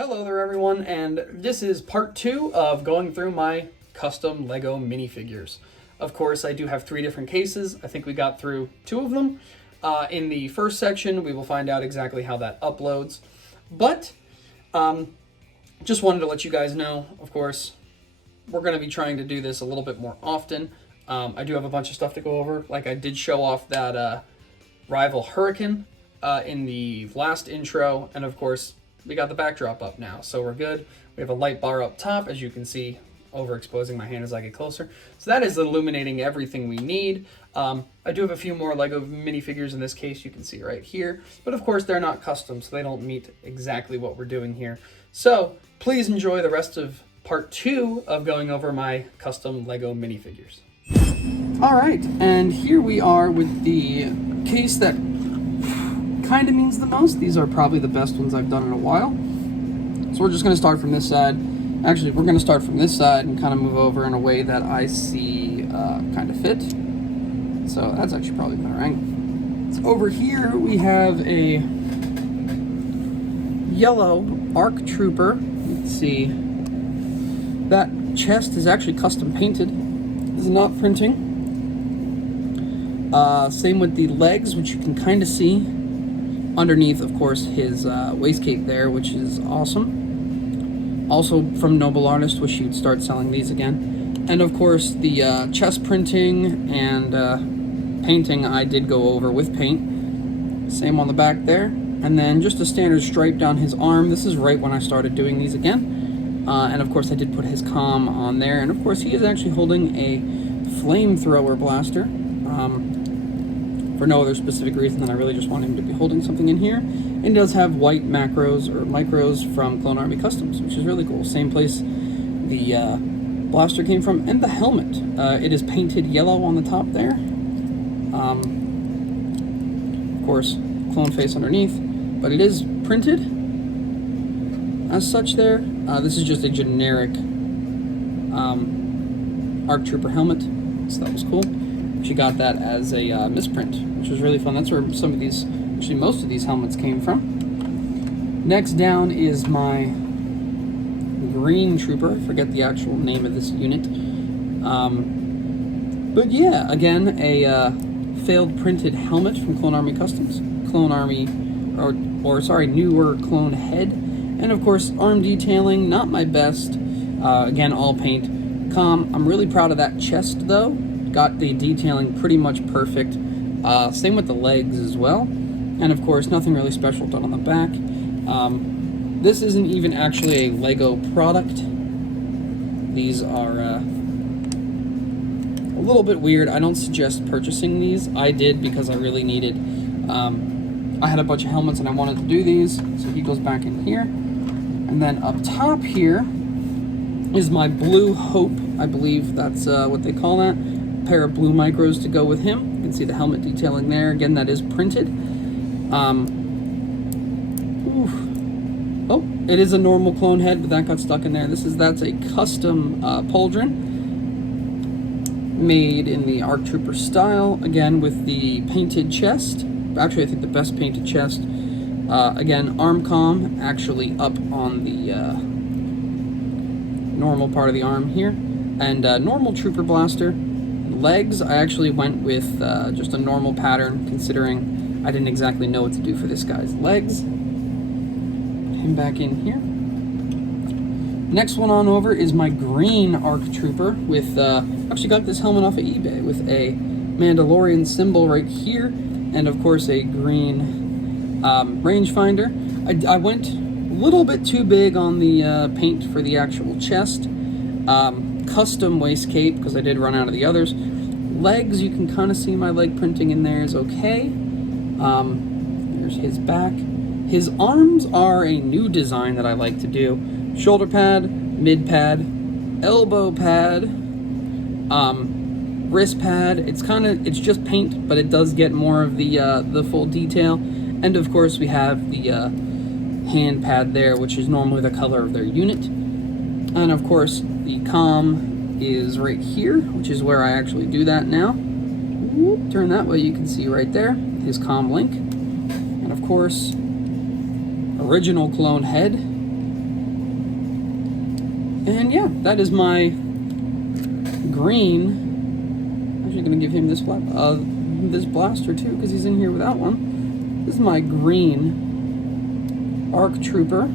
Hello there everyone, and this is part 2 of going through my custom Lego minifigures. Of course, I do have 3 different cases. I think we got through 2 of them. In the first section, we will find out exactly how that uploads. But, just wanted to let you guys know, of course, we're going to be trying to do this a little bit more often. I do have a bunch of stuff to go over. Like, I did show off that rival Hurricane in the last intro, and of course, we got the backdrop up now, so we're good. We have a light bar up top, as you can see, overexposing my hand as I get closer. So that is illuminating everything we need. I do have a few more Lego minifigures in this case, you can see right here. But of course, they're not custom, so they don't meet exactly what we're doing here. So please enjoy the rest of part 2 of going over my custom Lego minifigures. All right, and here we are with the case that kind of means the most. These are probably the best ones I've done in a while. So we're just going to start from this side. Actually, we're going to start from this side and kind of move over in a way that I see kind of fit. So that's actually probably a better angle. So over here we have a yellow ARC Trooper. Let's see. That chest is actually custom painted. It's not printing. Same with the legs, which you can kind of see underneath, of course, his waist cape there, which is awesome. Also from Noble Artist, wish you'd start selling these again. And of course, the chest printing and painting I did go over with paint. Same on the back there. And then just a standard stripe down his arm. This is right when I started doing these again. And of course, I did put his comm on there. And of course, he is actually holding a flamethrower blaster. For no other specific reason than I really just want him to be holding something in here. And he does have white macros or micros from Clone Army Customs, which is really cool. Same place the blaster came from, and the helmet. It is painted yellow on the top there. Of course, clone face underneath, but it is printed as such there. This is just a generic ARC Trooper helmet, so that was cool. She got that as a misprint, which was really fun. That's where some of these, actually most of these helmets came from. Next down is my green trooper. I forget the actual name of this unit. But yeah, again, a failed printed helmet from Clone Army Customs. Clone Army, or sorry, newer clone head. And of course, arm detailing, not my best. Again, all paint. I'm really proud of that chest though. Got the detailing pretty much perfect. Same with the legs as well. And of course, nothing really special done on the back. This isn't even actually a Lego product. These are a little bit weird. I don't suggest purchasing these. I did because I really needed... I had a bunch of helmets and I wanted to do these. So he goes back in here. And then up top here is my Blue Hope. I believe that's what they call that. Pair of blue micros to go with him. You can see the helmet detailing there. Again, that is printed. Oh, it is a normal clone head, but that got stuck in there. That's a custom pauldron made in the ARC Trooper style. Again, with the painted chest. Actually, I think the best painted chest. Again, arm comm actually up on the normal part of the arm here, and normal trooper blaster. Legs, I actually went with just a normal pattern, considering I didn't exactly know what to do for this guy's legs. Put him back in here. Next one on over is my green ARC Trooper with, actually got this helmet off of eBay with a Mandalorian symbol right here, and of course a green rangefinder. I went a little bit too big on the paint for the actual chest. Custom waist cape, because I did run out of the others. Legs, you can kind of see my leg printing in there is okay. There's his back. His arms are a new design that I like to do. Shoulder pad, mid pad, elbow pad, wrist pad. It's just paint, but it does get more of the full detail. And of course we have the hand pad there, which is normally the color of their unit. And of course the comm is right here, which is where I actually do that now. Whoop, turn that way, you can see right there his comm link. And of course, original clone head. And yeah, that is my green. I'm actually going to give him this blaster too, because he's in here without one. This is my green ARC Trooper.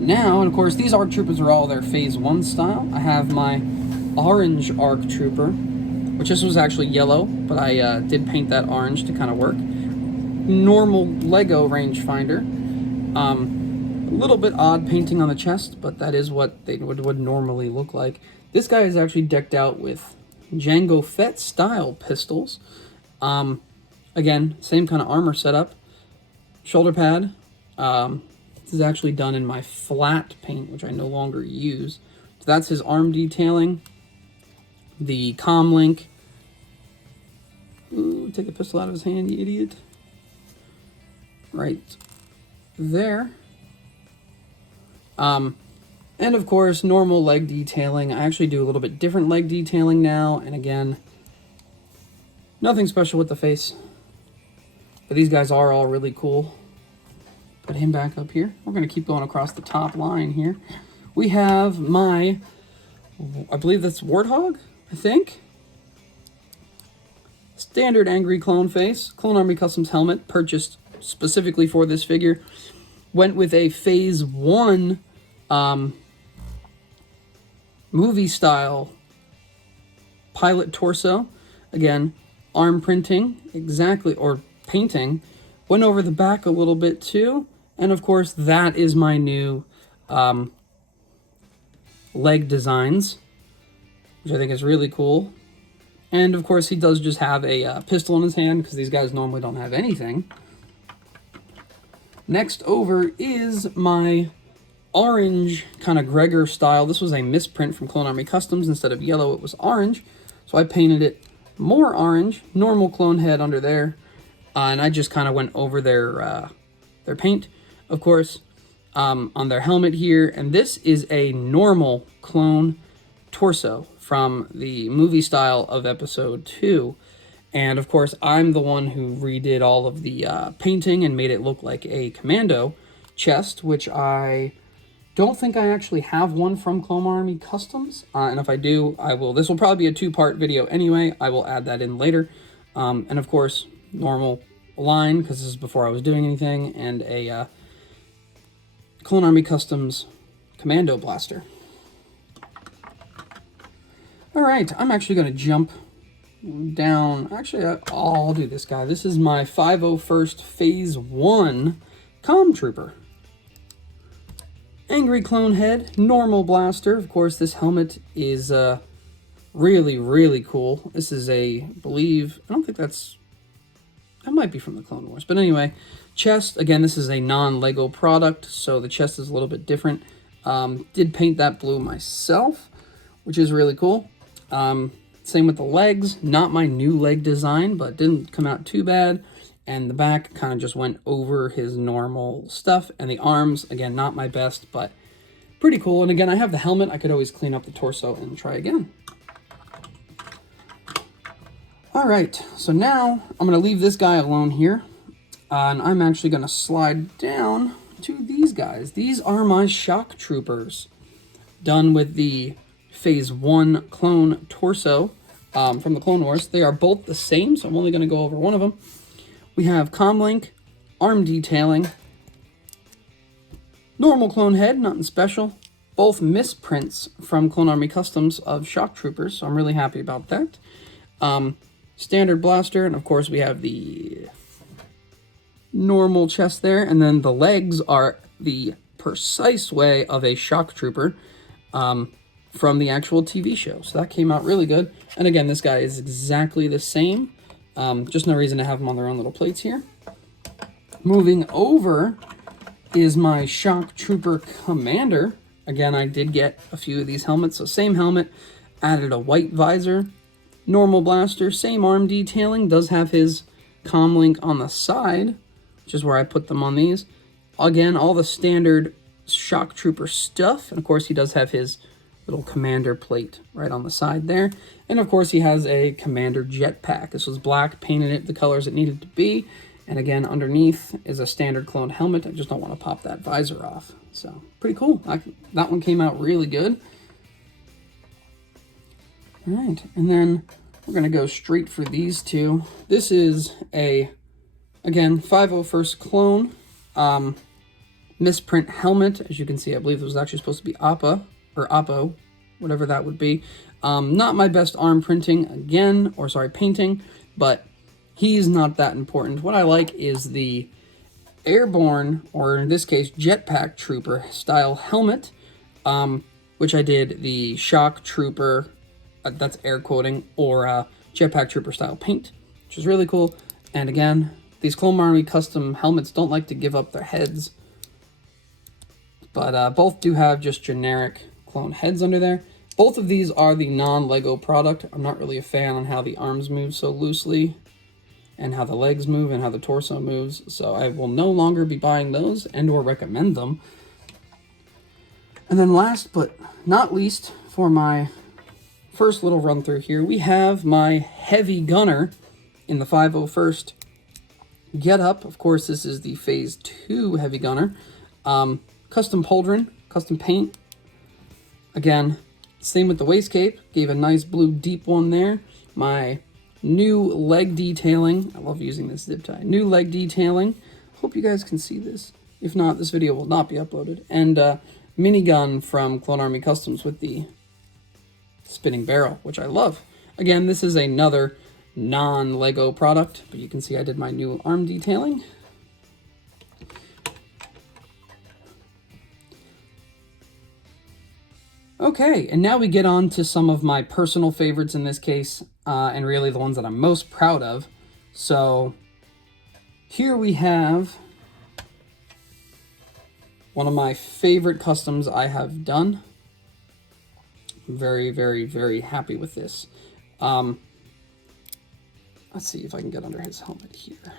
Now, and of course, these ARC Troopers are all their Phase 1 style. I have my orange ARC Trooper, which this was actually yellow, but I did paint that orange to kind of work. Normal Lego rangefinder. A little bit odd painting on the chest, but that is what they would normally look like. This guy is actually decked out with Jango Fett style pistols. Again, same kind of armor setup. Shoulder pad. This is actually done in my flat paint, which I no longer use. So that's his arm detailing. The comm link. Ooh, take the pistol out of his hand, you idiot. Right there. And of course, normal leg detailing. I actually do a little bit different leg detailing now. And again, nothing special with the face. But these guys are all really cool. Put him back up here. We're going to keep going across the top line here. We have my, I believe that's Warthog, I think. Standard angry clone face. Clone Army Customs helmet, purchased specifically for this figure. Went with a Phase 1 movie style pilot torso. Again, arm printing, exactly, or painting. Went over the back a little bit too. And of course, that is my new leg designs, which I think is really cool. And of course, he does just have a pistol in his hand, because these guys normally don't have anything. Next over is my orange kind of Gregor style. This was a misprint from Clone Army Customs. Instead of yellow, it was orange. So I painted it more orange, normal clone head under there. And I just kind of went over their paint, of course, on their helmet here. And this is a normal clone torso from the movie style of Episode 2. And of course, I'm the one who redid all of the painting and made it look like a commando chest, which I don't think I actually have one from Clone Army Customs. And if I do, I will. This will probably be a two-part video anyway. I will add that in later. And of course, normal line, because this is before I was doing anything, and a Clone Army Customs commando blaster. All right, I'm actually going to jump down. Actually, I'll do this guy. This is my 501st Phase 1 comm trooper. Angry clone head, normal blaster. Of course, this helmet is really, really cool. This is a, believe, I don't think that might be from the Clone Wars. But anyway, chest, again, this is a non-Lego product, so the chest is a little bit different. Did paint that blue myself, which is really cool. Same with the legs, not my new leg design, but didn't come out too bad. And the back kind of just went over his normal stuff. And the arms, again, not my best, but pretty cool. And again, I have the helmet. I could always clean up the torso and try again. All right, so now I'm going to leave this guy alone here. And I'm actually going to slide down to these guys. These are my shock troopers, done with the Phase 1 clone torso from the Clone Wars. They are both the same, so I'm only going to go over one of them. We have comlink, arm detailing, normal clone head, nothing special. Both misprints from Clone Army Customs of shock troopers, so I'm really happy about that. Standard blaster, and of course we have the normal chest there, and then the legs are the precise way of a shock trooper from the actual TV show. So that came out really good. And again, this guy is exactly the same. Just no reason to have them on their own little plates here. Moving over is my shock trooper commander. Again, I did get a few of these helmets. So same helmet, added a white visor, normal blaster, same arm detailing. Does have his comm link on the side, which is where I put them on these. Again, all the standard shock trooper stuff. And of course, he does have his little commander plate right on the side there. And of course, he has a commander jetpack. This was black, painted it the colors it needed to be. And again, underneath is a standard clone helmet. I just don't want to pop that visor off. So pretty cool. That one came out really good. All right, and then we're gonna go straight for these two. This is a, again, 501st clone misprint helmet. As you can see, I believe it was actually supposed to be Appa, or Oppo, whatever that would be. Not my best arm printing again, or sorry, painting, but he's not that important. What I like is the airborne, or in this case, jetpack trooper style helmet, which I did the shock trooper, that's air quoting, or jetpack trooper style paint, which is really cool. And again, these Clone Army custom helmets don't like to give up their heads, but both do have just generic clone heads under there. Both of these are the non-Lego product. I'm not really a fan on how the arms move so loosely, and how the legs move, and how the torso moves, so I will no longer be buying those and or recommend them. And then last but not least, for my first little run through here, we have my heavy gunner in the 501st getup. Of course, this is the Phase 2 heavy gunner. Custom pauldron, custom paint. Again, same with the waist cape. Gave a nice blue deep one there. My new leg detailing. I love using this zip tie. New leg detailing. Hope you guys can see this. If not, this video will not be uploaded. And minigun from Clone Army Customs with the spinning barrel, which I love. Again, this is another non-Lego product, but you can see I did my new arm detailing. Okay, and now we get on to some of my personal favorites in this case, and really the ones that I'm most proud of. So here we have one of my favorite customs I have done. I'm very, very, very happy with this. Let's see if I can get under his helmet here.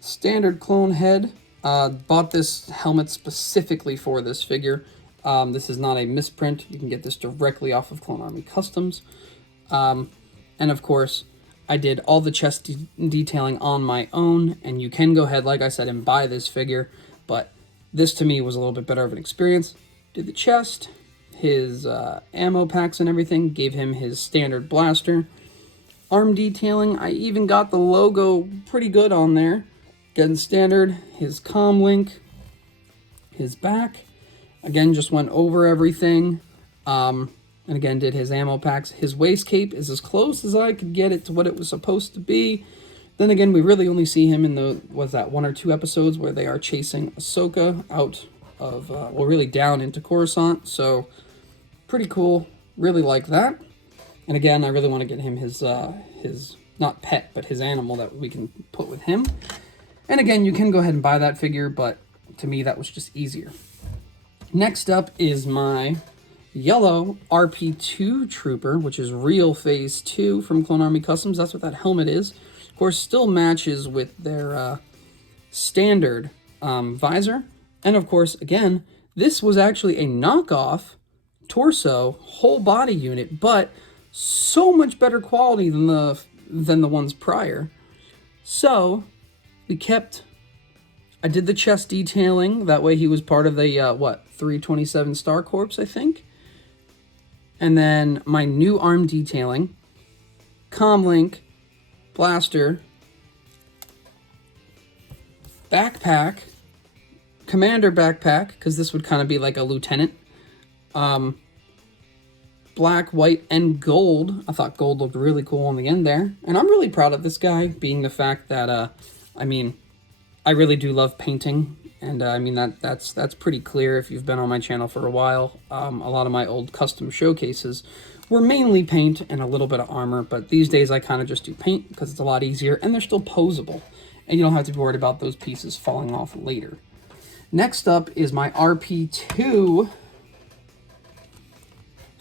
Standard clone head. Bought this helmet specifically for this figure. This is not a misprint. You can get this directly off of Clone Army Customs. And of course, I did all the chest detailing on my own, and you can go ahead, like I said, and buy this figure, but this to me was a little bit better of an experience. Did the chest, his ammo packs and everything, gave him his standard blaster. Arm detailing, I even got the logo pretty good on there. Getting standard, his comm link, his back. Again, just went over everything. And again, did his ammo packs. His waist cape is as close as I could get it to what it was supposed to be. Then again, we really only see him in the, was that 1 or 2 episodes where they are chasing Ahsoka out of, well, really down into Coruscant. So, pretty cool. Really like that. And again, I really want to get him his, not pet, but his animal that we can put with him. And again, you can go ahead and buy that figure, but to me, that was just easier. Next up is my yellow RP2 Trooper, which is real Phase 2 from Clone Army Customs. That's what that helmet is. Of course, still matches with their standard visor. And of course, again, this was actually a knockoff torso whole body unit, but so much better quality than the ones prior. So we kept, I did the chest detailing, that way he was part of the 327 Star Corps, I think. And then my new arm detailing, comm link, blaster, backpack, commander backpack, because this would kind of be like a lieutenant. Black, white, and gold. I thought gold looked really cool on the end there. And I'm really proud of this guy, being the fact that, I mean, I really do love painting. And I mean, that's pretty clear if you've been on my channel for a while. A lot of my old custom showcases were mainly paint and a little bit of armor. But these days, I kind of just do paint because it's a lot easier. And they're still posable. And you don't have to be worried about those pieces falling off later. Next up is my RP2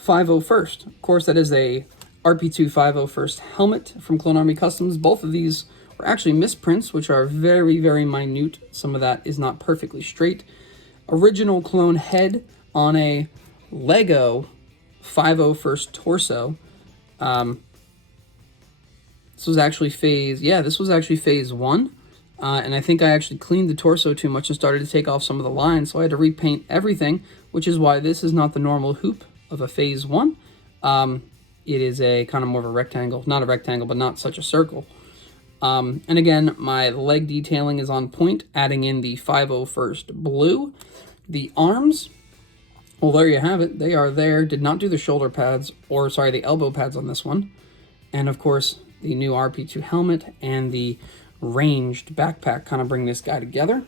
501st. Of course, that is a RP2 501st helmet from Clone Army Customs. Both of these were actually misprints, which are very, very minute. Some of that is not perfectly straight. Original clone head on a Lego 501st torso. This was actually phase 1. And I think I actually cleaned the torso too much and started to take off some of the lines, so I had to repaint everything, which is why this is not the normal hoop of a phase 1. It is a kind of more of a rectangle. Not a rectangle, but not such a circle. And again, my leg detailing is on point, adding in the 501st blue. The arms, well, there you have it. They are there. Did not do the shoulder pads, or sorry, the elbow pads on this one. And of course, the new RP2 helmet and the ranged backpack kind of bring this guy together.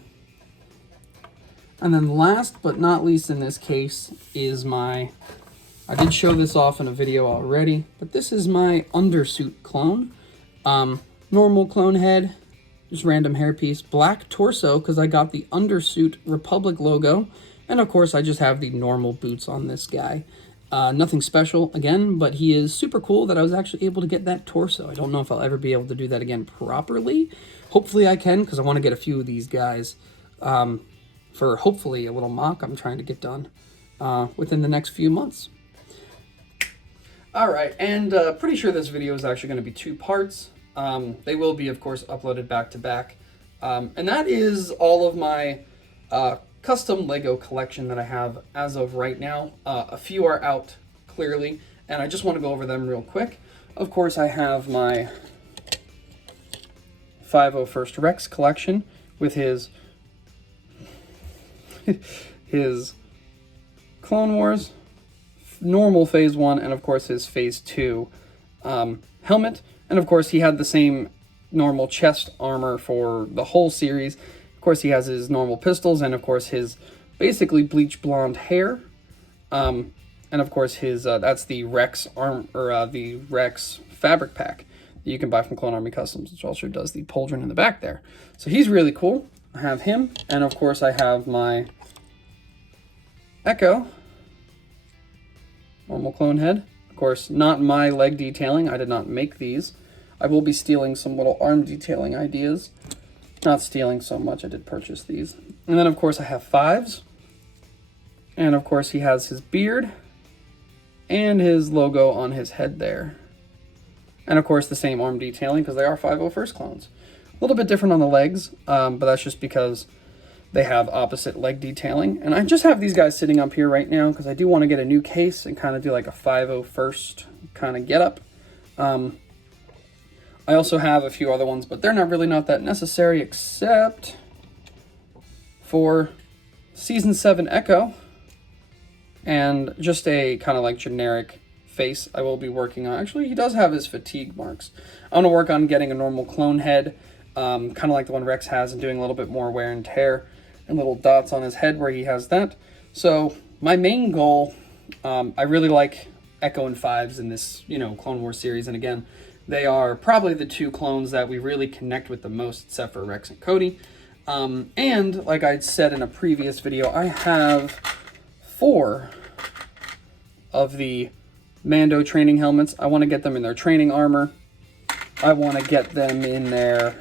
And then last but not least in this case is I did show this off in a video already, but this is my undersuit clone. Normal clone head, just random hairpiece, black torso because I got the undersuit Republic logo, and of course I just have the normal boots on this guy. Nothing special again, but he is super cool that I was actually able to get that torso. I don't know if I'll ever be able to do that again properly. Hopefully I can, because I want to get a few of these guys for hopefully a little mock I'm trying to get done within the next few months. All right, and pretty sure this video is actually going to be 2 parts. They will be, of course, uploaded back to back. And that is all of my custom Lego collection that I have as of right now. A few are out clearly, and I just want to go over them real quick. Of course, I have my 501st Rex collection with his Clone Wars, normal phase 1, and of course his phase 2 helmet. And of course he had the same normal chest armor for the whole series. Of course he has his normal pistols, and of course his basically bleach blonde hair. And of course his that's the Rex the Rex fabric pack that you can buy from Clone Army Customs, which also does the pauldron in the back there. So he's really cool. I have him, and of course I have my Echo normal clone head. Of course, not my leg detailing. I did not make these. I will be stealing some little arm detailing ideas. Not stealing so much, I did purchase these. And then of course I have 5s. And of course he has his beard and his logo on his head there. And of course the same arm detailing because they are 501st clones. A little bit different on the legs, but that's just because they have opposite leg detailing. And I just have these guys sitting up here right now because I do want to get a new case and kind of do like a 501st kind of getup. I also have a few other ones, but they're not that necessary except for Season 7 Echo and just a kind of like generic face I will be working on. Actually, he does have his fatigue marks. I want to work on getting a normal clone head, kind of like the one Rex has, and doing a little bit more wear and tear and little dots on his head where he has that. So my main goal, I really like Echo and 5s in this, Clone Wars series. And again, they are probably the 2 clones that we really connect with the most, except for Rex and Cody. And like I'd said in a previous video, I have 4 of the Mando training helmets. I want to get them in their training armor. I want to get them in their...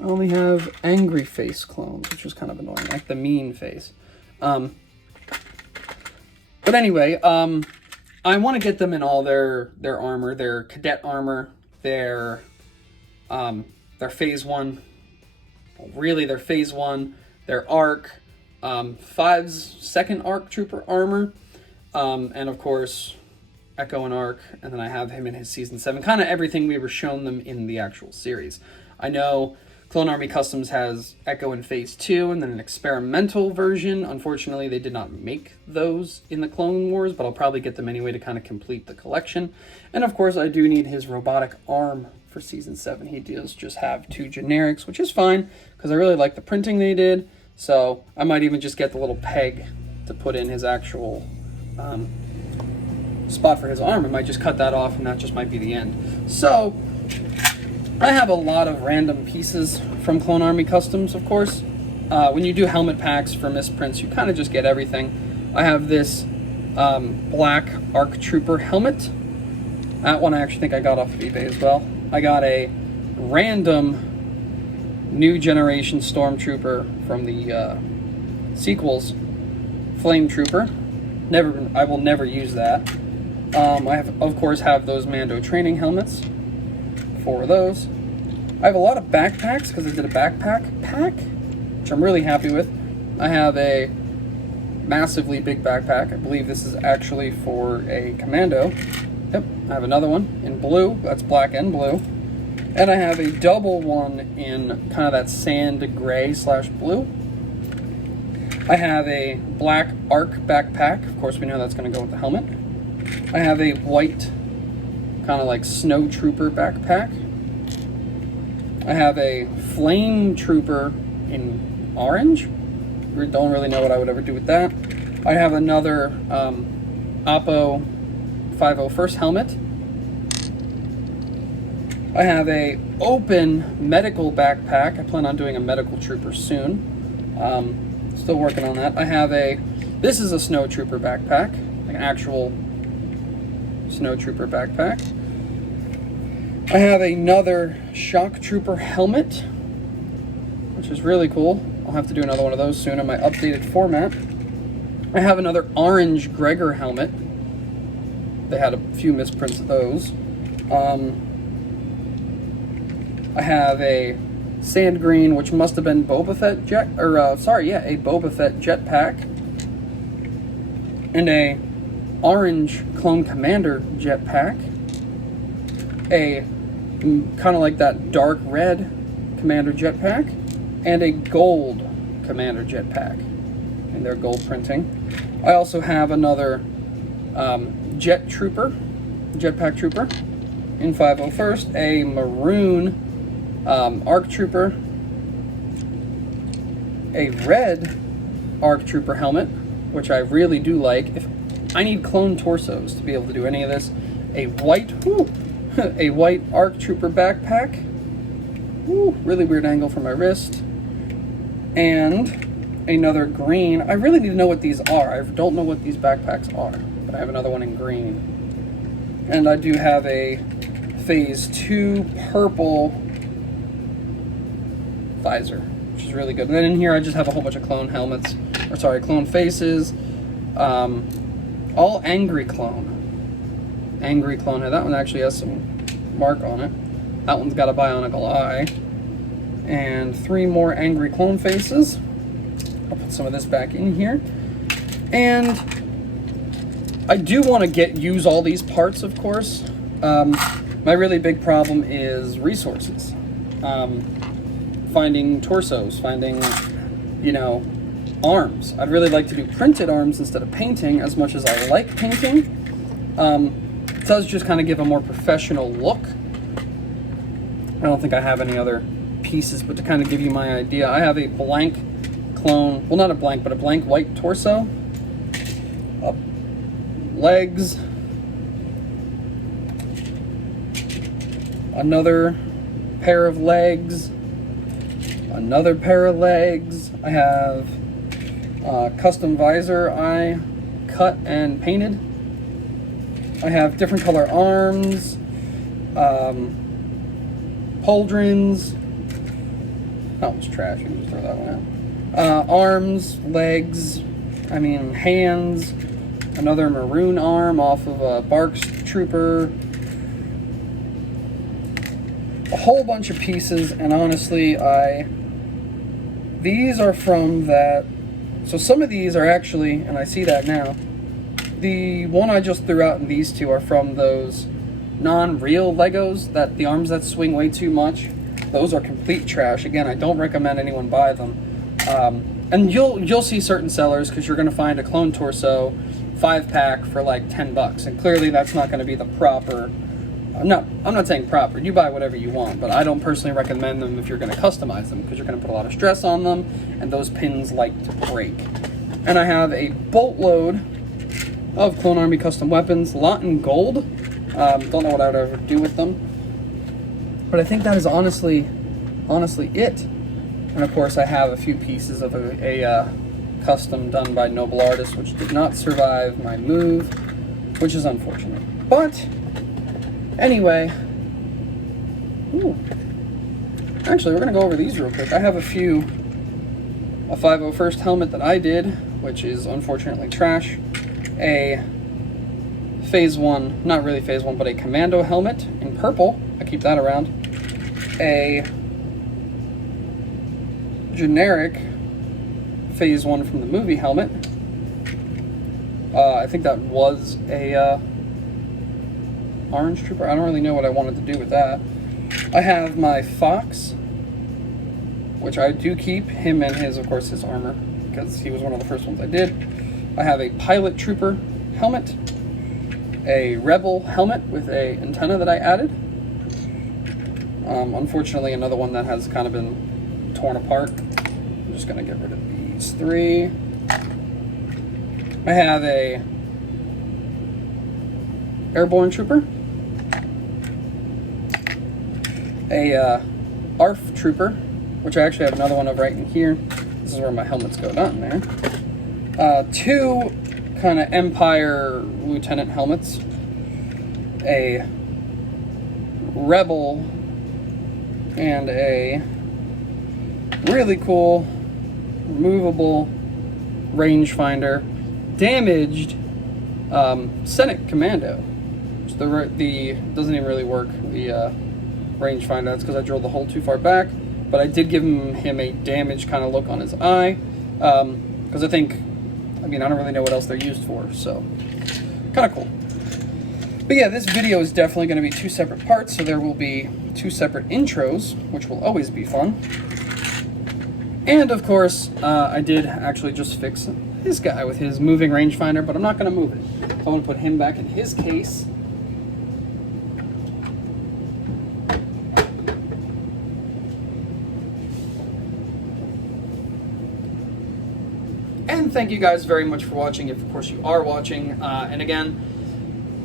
I only have angry face clones, which is kind of annoying, like the mean face. But anyway, I want to get them in all their armor, their cadet armor, their phase 1, really their phase 1, their arc, 5's second arc trooper armor, and of course Echo and Arc, and then I have him in his Season 7, kind of everything we were shown them in the actual series. I know Clone Army Customs has Echo in Phase 2, and then an experimental version. Unfortunately, they did not make those in the Clone Wars, but I'll probably get them anyway to kind of complete the collection. And of course, I do need his robotic arm for Season 7. He does just have 2 generics, which is fine, because I really like the printing they did. So I might even just get the little peg to put in his actual spot for his arm. I might just cut that off, and that just might be the end. So I have a lot of random pieces from Clone Army Customs, of course. When you do helmet packs for misprints, you kind of just get everything. I have this black ARC Trooper helmet. That one I actually think I got off of eBay as well. I got a random new generation Stormtrooper from the sequels, Flame Trooper. I will never use that. I of course have those Mando training helmets. 4 of those. I have a lot of backpacks because I did a backpack pack, which I'm really happy with. I have a massively big backpack. I believe this is actually for a commando. Yep, I have another one in blue. That's black and blue. And I have a double one in kind of that sand gray / blue. I have a black arc backpack. Of course, we know that's going to go with the helmet. I have a white kind of like snow trooper backpack. I have a flame trooper in orange. Don't really know what I would ever do with that. I have another Oppo 501st helmet. I have a open medical backpack. I plan on doing a medical trooper soon. Still working on that. I have this is a snow trooper backpack, like an actual snow trooper backpack. I have another shock trooper helmet, which is really cool. I'll have to do another one of those soon in my updated format. I have another orange Gregor helmet. They had a few misprints of those. I have a sand green, which must have been Boba Fett a Boba Fett jetpack, and a orange Clone Commander jetpack, a kind of like that dark red Commander jetpack, and a gold Commander jetpack, and they're gold printing. I also have another jetpack trooper in 501st, a maroon ARC trooper, a red ARC trooper helmet, which I really do like. If I need clone torsos to be able to do any of this, a white a white ARC trooper backpack. Really weird angle for my wrist. And another green. I really need to know what these are. I don't know what these backpacks are, but I have another one in green. And I do have a Phase 2 purple visor, which is really good. And then in here I just have a whole bunch of clone helmets, clone faces. All angry clone. Now that one actually has some mark on it. That one's got a bionicle eye. And 3 more angry clone faces. I'll put some of this back in here. And I do want to use all these parts, of course. My really big problem is resources. Finding torsos, finding, arms. I'd really like to do printed arms instead of painting, as much as I like painting. It does just kind of give a more professional look. I don't think I have any other pieces, but to kind of give you my idea, I have a blank clone, well, not a blank, but a blank white torso, legs, another pair of legs, another pair of legs. I have custom visor I cut and painted. I have different color arms, pauldrons. That one's trash, you can just throw that one out. Arms, legs, hands, another maroon arm off of a Barks Trooper. A whole bunch of pieces, and honestly, these are from that, so some of these are actually, and I see that now, the one I just threw out and these two are from those non-real Legos, that the arms that swing way too much. Those are complete trash. Again, I don't recommend anyone buy them. And you'll see certain sellers, because you're going to find a clone torso 5-pack for like $10, and clearly that's not going to be the proper. I'm not saying proper. You buy whatever you want, but I don't personally recommend them if you're going to customize them, because you're going to put a lot of stress on them, and those pins like to break. And I have a boatload of Clone Army custom weapons, a lot in gold. Don't know what I would ever do with them, but I think that is honestly it. And of course, I have a few pieces of a custom done by Noble Artists, which did not survive my move, which is unfortunate. But anyway, actually, we're gonna go over these real quick. I have a 501st helmet that I did, which is unfortunately trash. A Phase 1, not really Phase 1, but a commando helmet in purple. I keep that around. A generic Phase 1 from the movie helmet. I think that was a orange trooper. I don't really know what I wanted to do with that. I have my Fox, which I do keep, him and his, of course, his armor, because he was one of the first ones I did. I have a pilot trooper helmet, a rebel helmet with a antenna that I added. Unfortunately, another one that has kind of been torn apart. I'm just gonna get rid of these three. I have a airborne trooper, a ARF trooper, which I actually have another one of right in here. This is where my helmets go, not in there. Two kind of Empire lieutenant helmets, a rebel, and a really cool removable rangefinder damaged Senate Commando. Which the doesn't even really work, the rangefinder. That's because I drilled the hole too far back. But I did give him a damaged kind of look on his eye, because I don't really know what else they're used for, so kind of cool. But yeah, this video is definitely going to be two separate parts, so there will be two separate intros, which will always be fun. And of course, I did actually just fix this guy with his moving rangefinder, but I'm not going to move it. So I'm going to put him back in his case. And thank you guys very much for watching, if of course you are watching. And again,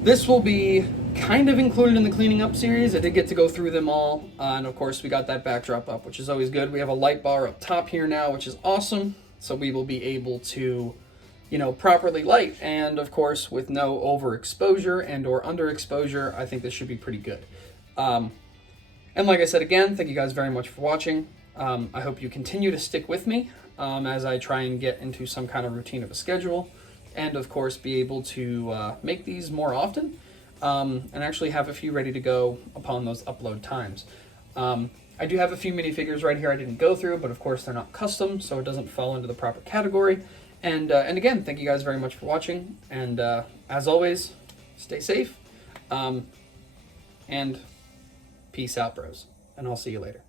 this will be kind of included in the cleaning up series. I did get to go through them all. And of course we got that backdrop up, which is always good. We have a light bar up top here now, which is awesome. So we will be able to, properly light. And of course, with no overexposure and or underexposure, I think this should be pretty good. And like I said, again, thank you guys very much for watching. I hope you continue to stick with me as I try and get into some kind of routine of a schedule, and of course be able to make these more often, and actually have a few ready to go upon those upload times. I do have a few minifigures right here I didn't go through, but of course they're not custom, so it doesn't fall into the proper category. And again, thank you guys very much for watching, and as always, stay safe, and peace out, bros, and I'll see you later.